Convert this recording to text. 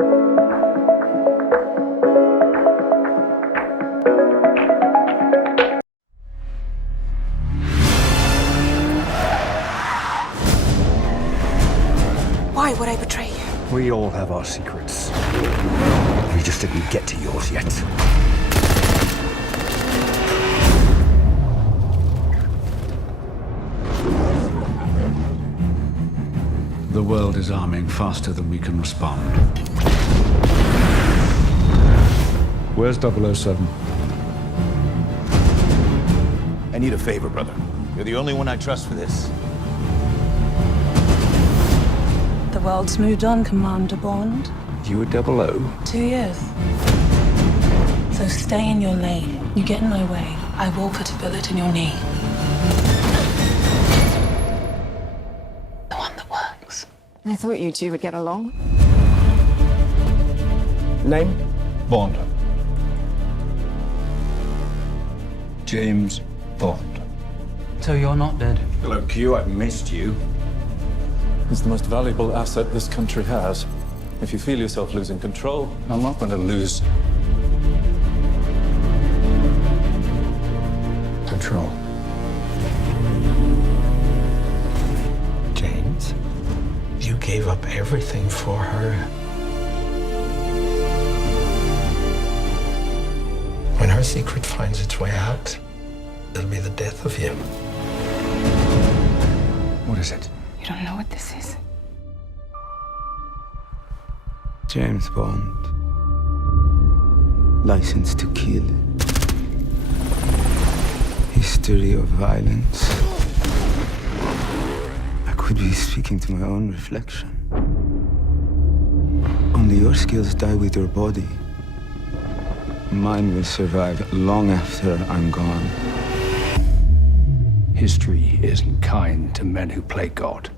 Why would I betray you? We all have our secrets. We just didn't get to yours yet. World is arming faster than we can respond. Where's 007? I need a favor, brother. You're the only one I trust for this. The world's moved on, Commander Bond. You were double O? Two years. So stay in your lane. You get in my way, I will put a bullet in your knee. I thought you two would get along. Name? Bond. James Bond. So you're not dead. Hello, Q. I've missed you. is the most valuable asset this country has. If you feel yourself losing control, I'm not going to lose up everything for her. When her secret finds its way out, it'll be the death of you. What is it? You don't know what this is. James Bond. License to kill. History of violence. I could be speaking to my own reflection. Only your skills die with your body. Mine will survive long after I'm gone. History isn't kind to men who play God.